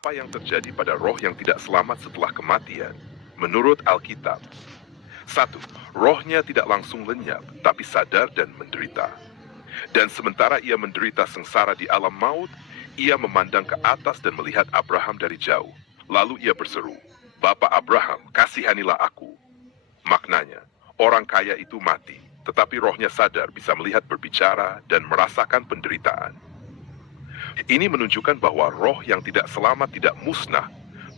Apa yang terjadi pada roh yang tidak selamat setelah kematian? Menurut Alkitab, 1. Rohnya tidak langsung lenyap, tapi sadar dan menderita. Dan sementara ia menderita sengsara di alam maut, ia memandang ke atas dan melihat Abraham dari jauh. Lalu ia berseru, "Bapa Abraham, kasihanilah aku." Maknanya, orang kaya itu mati, tetapi rohnya sadar bisa melihat, berbicara, dan merasakan penderitaan. Ini menunjukkan bahwa roh yang tidak selamat tidak musnah,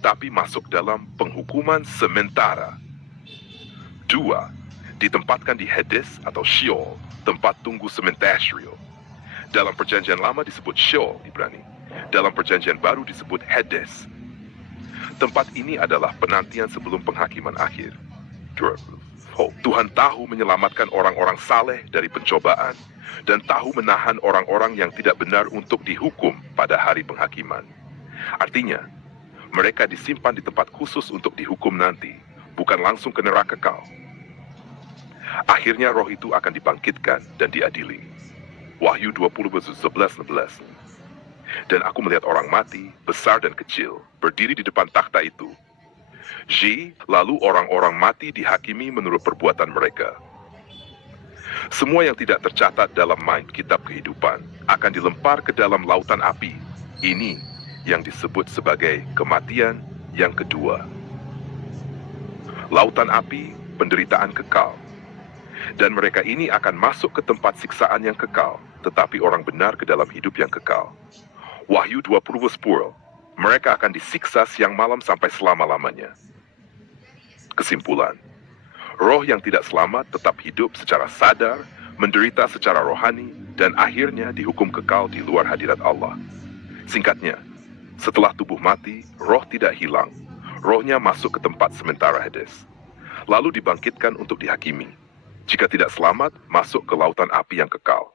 tapi masuk dalam penghukuman sementara. 2. Ditempatkan di Hades atau Sheol, tempat tunggu sementara. Dalam perjanjian lama disebut Sheol, Ibrani. Dalam perjanjian baru disebut Hades. Tempat ini adalah penantian sebelum penghakiman akhir. Tuhan tahu menyelamatkan orang-orang saleh dari pencobaan dan tahu menahan orang-orang yang tidak benar untuk dihukum pada hari penghakiman. Artinya, mereka disimpan di tempat khusus untuk dihukum nanti, bukan langsung ke neraka kekal. Akhirnya roh itu akan dibangkitkan dan diadili. Wahyu 20:11-12. Dan aku melihat orang mati, besar dan kecil, berdiri di depan takhta itu. Lalu orang-orang mati dihakimi menurut perbuatan mereka. Semua yang tidak tercatat dalam main kitab kehidupan akan dilempar ke dalam lautan api. Ini yang disebut sebagai kematian yang kedua. Lautan api, penderitaan kekal. Dan mereka ini akan masuk ke tempat siksaan yang kekal, tetapi orang benar ke dalam hidup yang kekal. Wahyu 20:10. Mereka akan disiksa siang malam sampai selama-lamanya. Kesimpulan, roh yang tidak selamat tetap hidup secara sadar, menderita secara rohani, dan akhirnya dihukum kekal di luar hadirat Allah. Singkatnya, setelah tubuh mati, roh tidak hilang. Rohnya masuk ke tempat sementara Hades, lalu dibangkitkan untuk dihakimi. Jika tidak selamat, masuk ke lautan api yang kekal.